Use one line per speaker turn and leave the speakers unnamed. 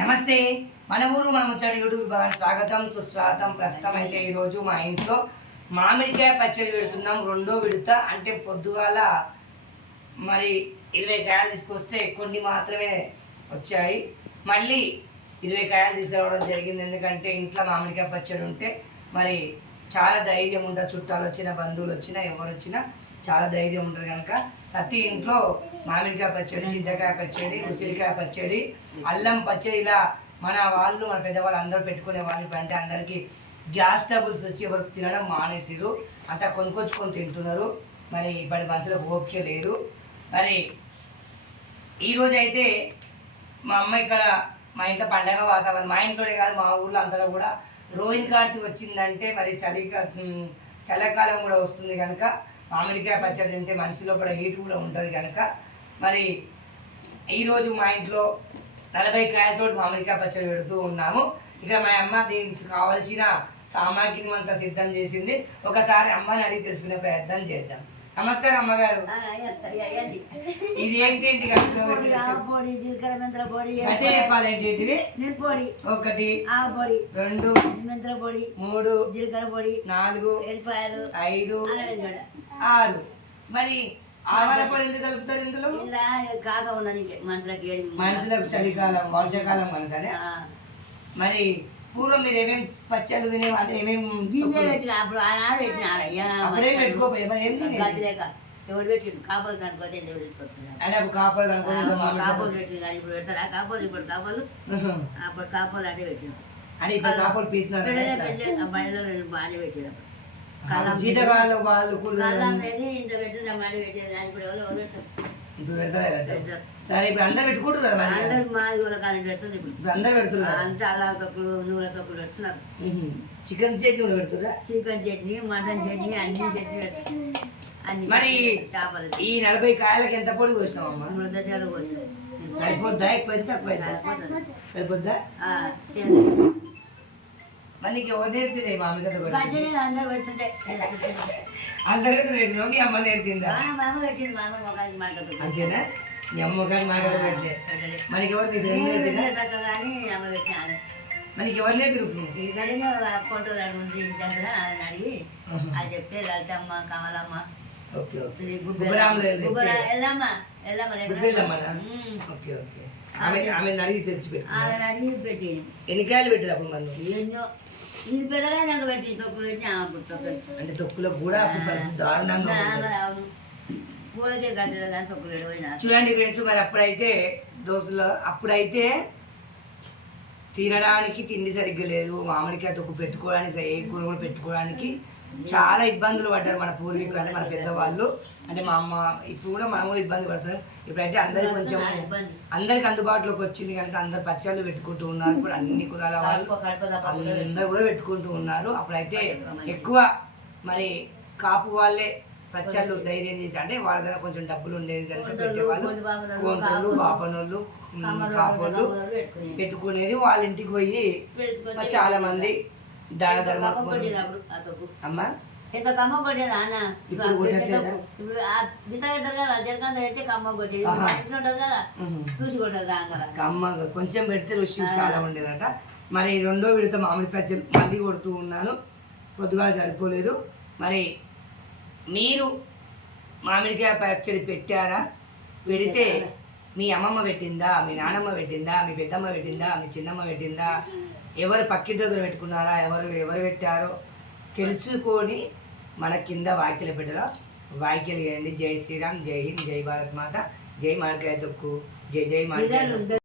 నమస్తే మన ఊరు మన ముచ్చడి యూట్యూబ్ విభాగానికి స్వాగతం సుస్వాగతం. ప్రస్తుతం అయితే ఈరోజు మా ఇంట్లో మామిడికాయ పచ్చడి పెడుతున్నాం. రెండో విడత అంటే పొద్దుగాల మరి ఇరవై కాయలు తీసుకొస్తే కొన్ని మాత్రమే వచ్చాయి. మళ్ళీ ఇరవై కాయలు తీసుకురావడం జరిగింది. ఎందుకంటే ఇంట్లో మామిడికాయ పచ్చడి ఉంటే మరి చాలా ధైర్యం ఉంటుంది చుట్టాలు వచ్చిన బంధువులు వచ్చినా ఎవరు వచ్చినా చాలా ధైర్యం ఉంటుంది కనుక ప్రతి ఇంట్లో మామిడికాయ పచ్చడి చింతకాయ పచ్చడి ఉసిరికాయ పచ్చడి అల్లం పచ్చడి ఇలా మన వాళ్ళు మన పెద్దవాళ్ళు అందరూ పెట్టుకునే వాళ్ళు అంటే అందరికీ గ్యాస్ ట్రబుల్స్ వచ్చి ఎవరు తినడం మానేసిరు అంతా కొనుక్కొచ్చుకొని తింటున్నారు. మరి ఇప్పటి మనసులో ఓపిక లేదు. మరి ఈరోజు అయితే మా అమ్మ ఇక్కడ మా ఇంట్లో పండగ వాతావరణం మా ఇంట్లోనే కాదు మా ఊళ్ళో అందరూ కూడా రోహిణి కార్తీ వచ్చిందంటే మరి చలి చలికాలం కూడా వస్తుంది కనుక మామిడికాయ పచ్చడి తింటే మనిషిలో కూడా హీట్ కూడా ఉంటుంది కనుక. మరి ఈరోజు మా ఇంట్లో నలభై కాయలతో మామిడికాయ పచ్చడి పెడుతూ ఉన్నాము. ఇక్కడ మా అమ్మ దీనికి కావాల్సిన సామాగ్రిని అంతా సిద్ధం చేసింది. ఒకసారి అమ్మని అడిగి తెలుసుకునే ప్రయత్నం చేద్దాం. నమస్కారం అమ్మగారు. ఇది ఏంటి ఏంటి
పొడి జీలకర్ర మెంతుల పొడి
అంటే చెప్పాలి ఏంటి ఏంటిది?
నేను పొడి
ఒకటి
ఆవ పొడి
రెండు
మెంతుల పొడి
మూడు
జీలకర్ర పొడి
నాలుగు
ఎల్లిపాయలు.
ఐదు ఆరు. మరి ఆవాల పొడి ఎందుకు కలుపుతారు ఇందులో?
ఇలా కాక ఉన్నది మనుషులకి
మనుషులకు చలికాలం వర్షాకాలం కనుకనే
ఆ,
మరి పూర్వం మీరు ఏమేమి పచ్చళ్ళు తినే అంటే ఏమేమి
అప్పుడు ఆనాడు పెట్టిన
అప్పుడే పెట్టుకోపోయే మరి ఏం తినేది?
గది లేక ఎవడు పెట్టిండు కాపోలు దానికోతే ఎవరు తీసుకొస్తున్నారు?
అంటే అప్పుడు
కాపోలు పెట్టిండు కానీ ఇప్పుడు పెడతారా? కాపోలు ఇప్పుడు కాపోలు? అప్పుడు కాపోలు అంటే పెట్టిండు
అంటే ఇప్పుడు కాపాడు పీసినారు
బండిలో బాగానే అప్పుడు. కళ్ళం
జీతగాళ్ళు వాళ్ళు కుళ్ళు
ఇంత పెట్టిన మళ్ళీ పెట్టేది. ఎవరు ఎవరు పెట్టరు.
ఇప్పుడు పెడతలేరంట. సరే ఇప్పుడు అందరు పెట్టుకుంటారు కదా
అందరు మాది కూడా కానీ పెడుతుంది ఇప్పుడు.
అందరు పెడుతున్నారు?
అలా తొక్కులు నూనె తొక్కులు పెడుతున్నారు.
చికెన్ చట్నీ కూడా పెడుతురా
చికెన్ చట్నీ మటన్ చట్నీ అన్ని చట్నీ పెడుతున్నారు.
మరి
చేపలు.
ఈ నలభై కాయలకి ఎంత పొడి కోసినావమ్మా
మూడు దశలు పోసినాయి
సరిపోద్దా? ఎక్కువ తక్కువ
సరిపోతుంది.
సరిపోద్దా? నీకు ఎవరు నేర్పింది మామిడికాయ కూడా.
పచ్చడి అందరూ పెడుతుంటే
మీ అమ్మ నేర్పిందా?
మా మామ పెట్టింది మామ మొగానికి మాటతో
అంతేనా? మీ అమ్మ కానీ మాట్లాడ పెట్టలే. మనకి ఎవరు నీ ఫ్రెండ్ నేర్పిందా
చక్కగా అని అమ్మ పెట్టిన
మనకి ఎవరు నేర్పిరు
ఇక్కడనే ఫోటోలు ఉంది ఆయన అడిగి అది చెప్తే Lalithamma Kamalamma.
Okay okay.
Gubbela Yellamma Yellamma.
Okay okay. ఆమె అడిగి ఎన్ని కాయలు పెట్టదు అప్పుడు మనం
ఎన్నో తొక్కులు ఆమె అప్పుడు తొక్కులు
అంటే తొక్కులో కూడా అప్పుడు దారుణంగా
పూలకే కానీ తొక్కులు పోయినా
చూడండి ఫ్రెండ్స్ మరి అప్పుడైతే దోశలు అప్పుడైతే తినడానికి తిండి సరిగ్గా లేదు. మామిడికాయ తొక్కు పెట్టుకోవడానికి ఏ కూర కూడా పెట్టుకోవడానికి చాలా ఇబ్బందులు పడ్డారు మన పూర్వీకులు అంటే మన పెద్దవాళ్ళు. అంటే మా అమ్మ ఇప్పుడు కూడా మనం కూడా ఇబ్బంది పడుతున్నాం. ఇప్పుడైతే అందరికి కొంచెం అందరికి అందుబాటులోకి వచ్చింది కనుక అందరు పచ్చళ్ళు పెట్టుకుంటూ ఉన్నారు. ఇప్పుడు అన్ని కులాల వాళ్ళు అందరు కూడా పెట్టుకుంటూ ఉన్నారు. అప్పుడైతే ఎక్కువ మరి కాపు వాళ్ళే పచ్చళ్ళు ధైర్యం చేసి అంటే వాళ్ళ దగ్గర కొంచెం డబ్బులు ఉండేది కనుక పెట్టేవాళ్ళు. కోంటోళ్ళు బాపనోళ్ళు కాపోళ్ళు
పెట్టుకుని
పెట్టుకునేది. వాళ్ళ ఇంటికి పోయి చాలా మంది అమ్మ.
కమ్మ కొట్టేది అన్న?
ఇప్పుడు
కదా? జరగంత పెడితే కమ్మ కొట్టేది. ఇంట్లో ఉంటుంది కదా కొట్టదు
కొంచెం పెడితే రుచి చాలా ఉండేదట. మరి రెండో విడత మామిడి పచ్చళ్ళు మళ్ళీ కొడుతూ ఉన్నాను. పొద్దుగా సరిపోలేదు. మరి మీరు మామిడికాయ పచ్చడి పెట్టారా? పెడితే మీ అమ్మమ్మ పెట్టిందా? మీ నానమ్మ పెట్టిందా? మీ పెద్దమ్మ పెట్టిందా? మీ చిన్నమ్మ పెట్టిందా? ఎవరు పక్కింటి దగ్గర పెట్టుకున్నారా ఎవరు ఎవరు పెట్టారో తెలుసుకొని మన కింద వాక్యలు పెట్టరా వాక్యలు చేయండి జై శ్రీరామ్ జై హింద్ జై భారత్ మాత జై మామిడికాయ తొక్కు జై జై మామిడికాయ